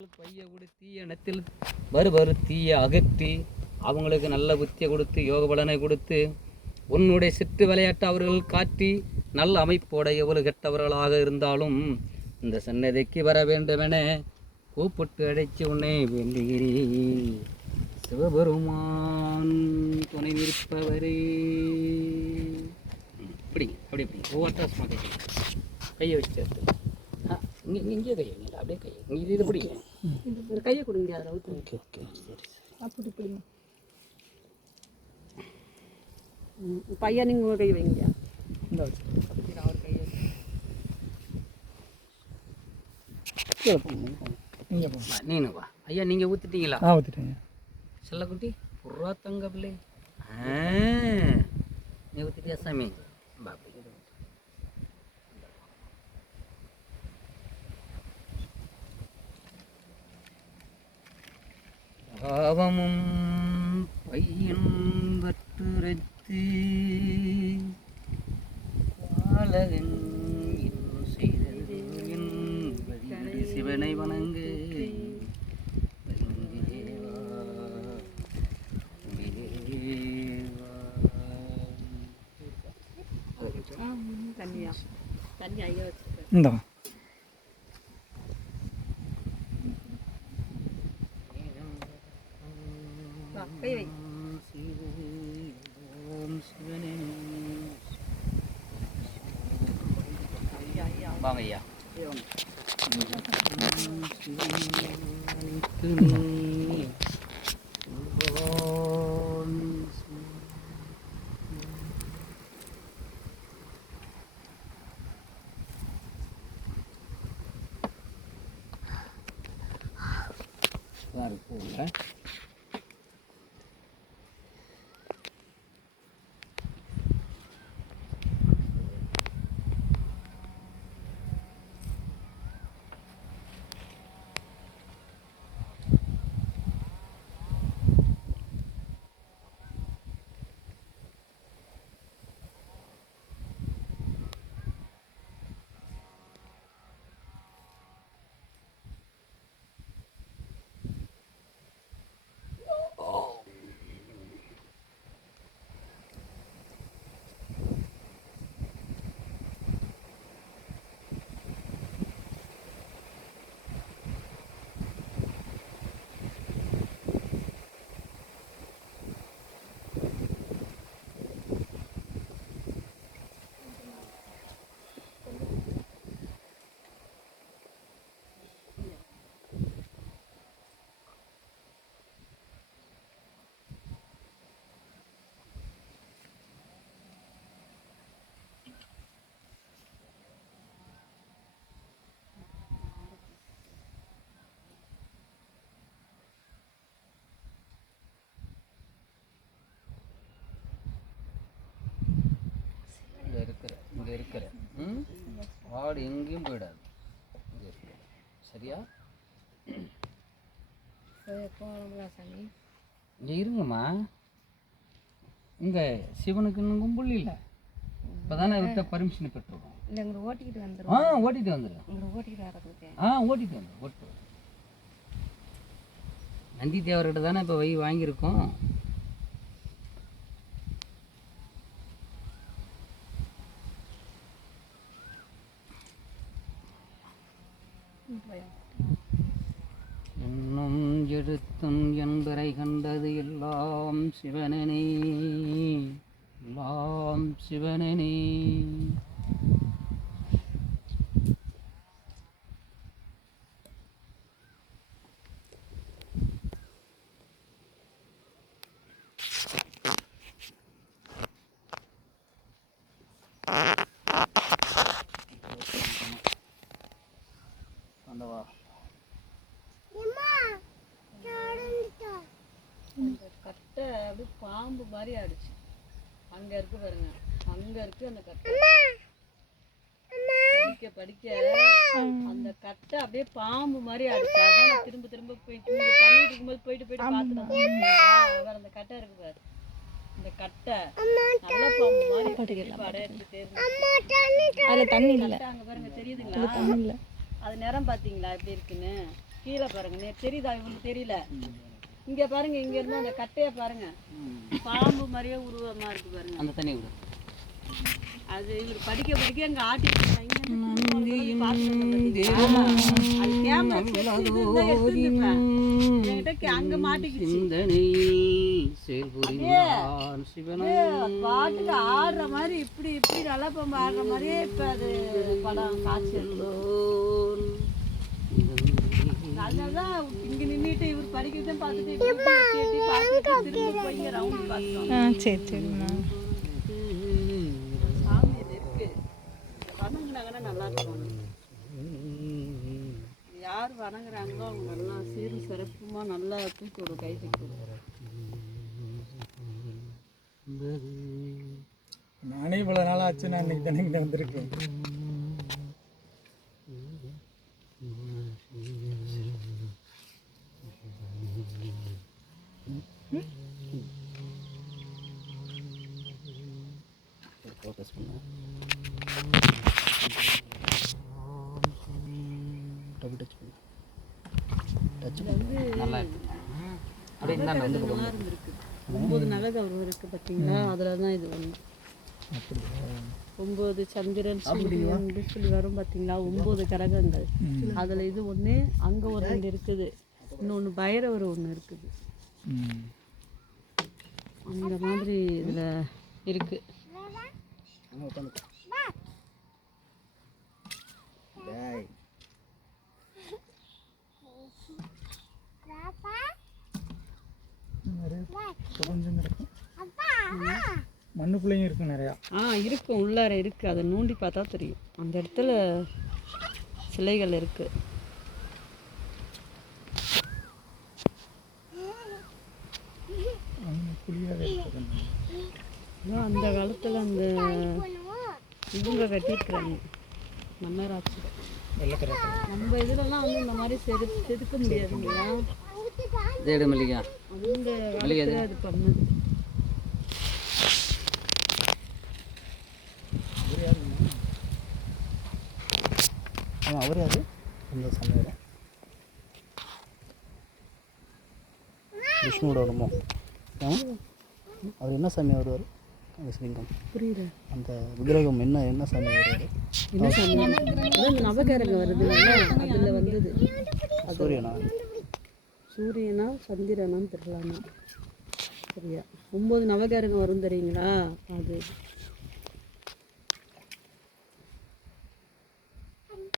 பைய கொடுத்தி இனத்தில் வருவருத்தியை அகற்றி அவங்களுக்கு நல்ல புத்தியை கொடுத்து யோக பலனை கொடுத்து உன்னுடைய சிற்று விளையாட்டு அவர்கள் காட்டி நல்ல அமைப்போட எவ்வளவு கெட்டவர்களாக இருந்தாலும் இந்த சன்னதிக்கு வர வேண்டுமென கூப்பிட்டு அழைச்சி உன்னை வேண்டுகிறேன். சிவபெருமான் துணை நிற்பவரே. இப்படி அப்படி இப்படி ஒவ்வொரு கையை வச்சு இங்கே கையை அப்படியே கையை இங்கே இது பிடிங்க. இந்த கையை கொடுங்க அதில் ஊற்று. ஓகே ஓகே சரி அப்படி பிடிங்க. பையன் நீங்கள் உங்கள் கை வைங்க. இந்த வச்சு அவர் கையை நீங்கள் போங்க. நீனு வா ஐயா. நீங்கள் ஊற்றிட்டீங்களா? ஊற்றிட்டேங்க. செல்லக்குட்டி புறா தங்க பிள்ளை. நீ ஊற்றிட்டியா சாமி? பாப்பி பாவமும் பையன் வற்றுரைத்து பாலகன் செய்தது சிவனை வணங்கு. தண்ணியா தண்ணி ஐயா வச்சு இந்த கை வை. வாங்க ஐயா. போங்க. இங்கே இருக்கிற ஆடு எங்கேயும் போயிடாது. இங்கே இருக்கிற சரியா? இங்கே இருங்கம்மா. இங்கே சிவனுக்கு இன்னும் கும்பல் இல்லை. இப்போ தானே விட்ட பர்மிஷன் பெற்றுருக்கோம். இல்லை எங்களை ஓட்டிக்கிட்டு வந்துடும். ஓட்டிகிட்டு வந்துடும். எங்களை ஓட்டிக்கிட்டு வரதுக்கு ஓட்டிகிட்டு வந்துடும். ஓட்டு நந்தி தேவர்கிட்ட தானே இப்போ வாங்கியிருக்கோம். இன்னும் எழுத்தும் என்பரை கண்டது எல்லாம் சிவனனே, எல்லாம் சிவனனே. வந்தவா கட்டை அப்படியே பாம்பு மாதிரி ஆயிடுச்சு. அங்க இருக்கு பாருங்க, அங்க இருக்கு அந்த கட்டை. படிக்க படிக்க அந்த கட்டை அப்படியே பாம்பு மாதிரி ஆயிடுச்சு. அதான் திரும்ப திரும்ப போயிட்டு பண்ணிட்டு இருக்கும்போது போயிட்டு பார்த்துட்டு அந்த கட்டை இருக்கு பாரு. இந்த கட்டை நல்ல பாம்பு மாதிரி அதுல தண்ணி இல்லை. அங்க பாருங்க தெரியுதுங்களா? அது நிறம் பாத்தீங்களா எப்படி இருக்குன்னு? கீழே பாருங்க, தெரியுதா? இவங்களுக்கு தெரியல. இங்க பாருங்க, இங்க இருந்து அந்த கட்டைய பாருங்க, பாம்பு மாதிரியே உருவமா இருக்கு பாருங்க. அந்த தண்ணி விடு. அது இவர் படிக்க படிக்க அங்க ஆட்டிட்டு இருந்தாங்க. அங்க மாட்டிக்கிச்சு. பாட்டுக்கு ஆடுற மாதிரி இப்படி இப்படி நல்லா பாம்பு ஆடுற மாதிரியே இப்ப அது படம் காட்சி. அதனாலதான் இங்க நின்றுட்டு இவர் படிக்கிறதும் பார்த்துட்டு பார்த்துட்டு திரும்ப போய் இங்க ரவுண்ட் பார்த்தோம். சரி சரிண்ணா. சாமி இருக்கு, வணங்குனாங்கன்னா நல்லா இருக்கும். யார் வணங்குறாங்களோ அவங்க நல்லா சீரும் சிறப்புமா நல்லா தூக்கி விடும், கை தூக்கி விடும். நானே இவ்வளோ நாள் ஆச்சு, நான் இன்னைக்கு தானே இங்கே வந்திருக்கேன். ஃபோக்கஸ் பண்ண டபுள் டச் பண்ண டச் வந்து நல்லா இருக்கு. அப்படியே தான் வந்து நல்லா இருந்திருக்கு. 9 நவகவரம் இருக்கு பார்த்தீங்களா, அதில் தான் இது ஒன்று. 9 சந்திரன் சூரியன் சொல்லி வரும் பார்த்தீங்களா, 9 கிரகங்கள். அதில் இது ஒன்று, அங்கே ஒரு 2 இருக்குது, இன்னொன்று பைரவர் ஒன்று இருக்குது. அந்த மாதிரி இதில் இருக்குது. கொஞ்சம் இருக்கும், மண்ணுக்குள்ளேயும் இருக்கும் நிறையா. இருக்கும், உள்ளார இருக்குது. அதை நோண்டி பார்த்தா தெரியும். அந்த இடத்துல சிலைகள் இருக்குது. அந்த காலத்தில் அந்த இவங்க கட்டியிருக்கிறாங்க மன்னராட்சி. நம்ம இதுலலாம் வந்து இந்த மாதிரி செதுக்க முடியாது இல்லையா? தேடு மல்லிகா, அந்த காலத்தில் அது பண்ணது. அவர் யாரு? அந்த சமையல் விஷ்ணுவோட வருமோ? அவர் என்ன சாமி வருவார்? அந்த சிலிங்கம் புரியல. அந்த விக்கிரகம் என்ன சாமி வருவார்? என்ன சாமி? அதான் நவகிரக வருது, அதில் வந்தது. சூரியனா சூரியனா சந்திரனான்னு தெரியலாமா? சரியா 9 நவகிரகம் வரும் தெரியுங்களா? அது